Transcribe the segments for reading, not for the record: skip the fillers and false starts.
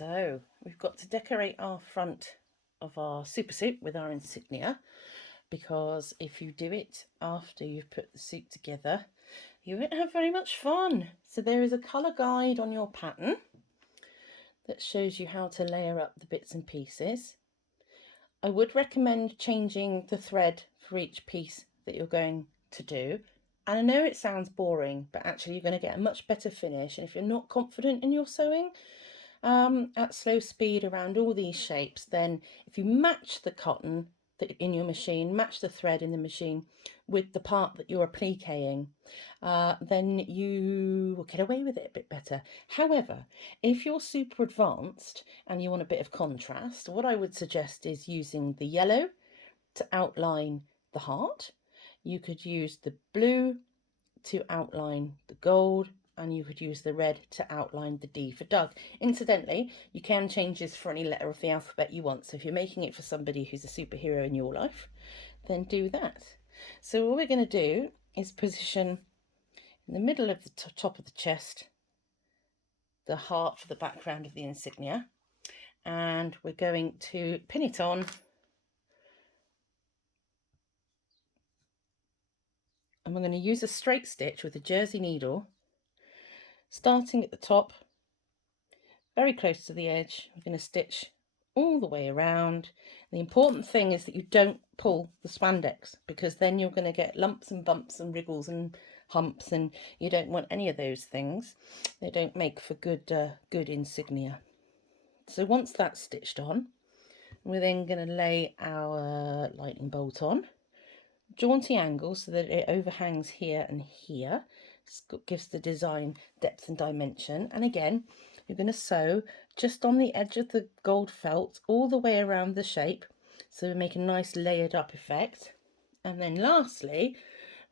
So we've got to decorate our front of our super suit with our insignia, because if you do it after you've put the suit together, you won't have very much fun. So there is a colour guide on your pattern that shows you how to layer up the bits and pieces. I would recommend changing the thread for each piece that you're going to do. And I know it sounds boring, but actually you're going to get a much better finish. And if you're not confident in your sewing, at slow speed around all these shapes, then if you match the cotton in your machine, match the thread in the machine with the part that you're appliquing, then you will get away with it a bit better. However, if you're super advanced and you want a bit of contrast, what I would suggest is using the yellow to outline the heart. You could use the blue to outline the gold, and you could use the red to outline the D for Doug. Incidentally, you can change this for any letter of the alphabet you want. So if you're making it for somebody who's a superhero in your life, then do that. So what we're going to do is position in the middle of the top of the chest the heart for the background of the insignia, and we're going to pin it on and we're going to use a straight stitch with a jersey needle, starting at the top very close to the edge. We're going to stitch all the way around. The important thing is that you don't pull the spandex, because then you're going to get lumps and bumps and wriggles and humps, and you don't want any of those things. They don't make for good insignia. So once that's stitched on, we're then going to lay our lightning bolt on, jaunty angle so that it overhangs here and here. It gives the design depth and dimension. And again, you're going to sew just on the edge of the gold felt all the way around the shape, so we make a nice layered up effect. And then lastly,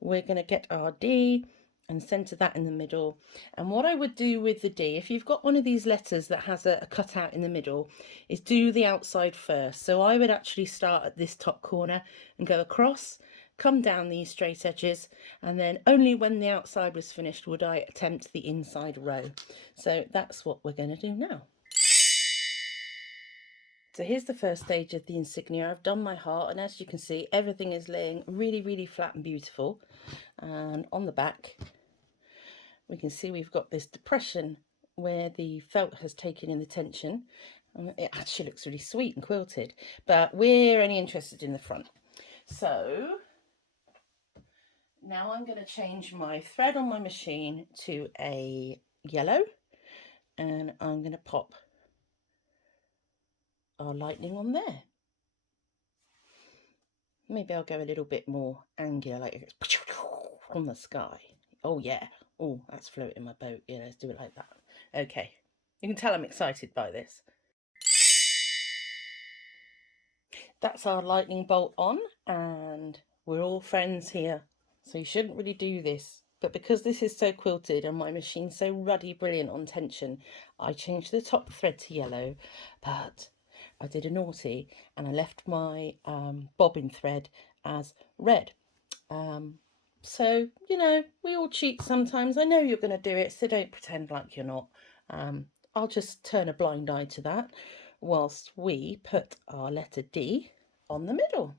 we're going to get our D and center that in the middle. And what I would do with the D, if you've got one of these letters that has a cutout in the middle, is do the outside first. So I would actually start at this top corner and go across, come down these straight edges, and then only when the outside was finished would I attempt the inside row. So that's what we're going to do now. So here's the first stage of the insignia. I've done my heart, and as you can see, everything is laying really, really flat and beautiful. And on the back, we can see we've got this depression where the felt has taken in the tension. It actually looks really sweet and quilted, but we're only interested in the front. So now I'm going to change my thread on my machine to a yellow, and I'm going to pop our lightning on there. Maybe I'll go a little bit more angular, like it's from the sky. Oh yeah. Oh, that's floating my boat. Yeah, let's do it like that. Okay. You can tell I'm excited by this. That's our lightning bolt on, and we're all friends here. So you shouldn't really do this. But because this is so quilted and my machine's so ruddy brilliant on tension, I changed the top thread to yellow, but I did a naughty and I left my bobbin thread as red. So, you know, we all cheat sometimes. I know you're going to do it, so don't pretend like you're not. I'll just turn a blind eye to that whilst we put our letter D on the middle.